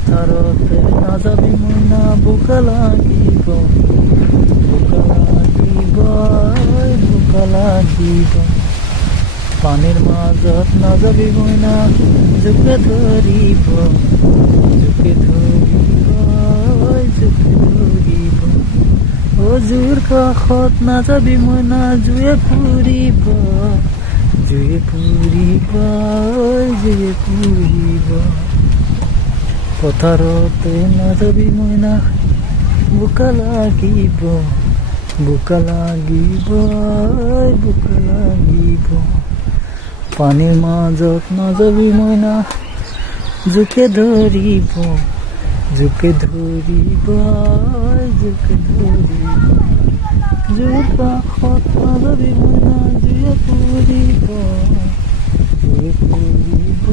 পথাৰতে নাযাবি মইনা বোকা লাগিব, বোকা লাগিব, বোকা লাগিব। পানীৰ মাজত নাযাবি মইনা জোকে ধৰিব, জোকে ধৰিব, জোকে ধৰিব। জুইৰ কাষত নাযাবি মইনা জুয়ে পুৰিব, জুয়ে পুৰিব, জুয়ে পুৰিব। পথাৰতে নাযাবি মইনা বোকা লাগিব, বোকা লাগিব, বোকা লাগিব। পানীৰ মাজত নাযাবি মইনা জোকে ধৰিব, জোকে ধৰিব, জোকে ধৰিব। জুইৰ কাষত নাযাবি মইনা জুয়ে পুৰিব, জুয়ে পুৰিব।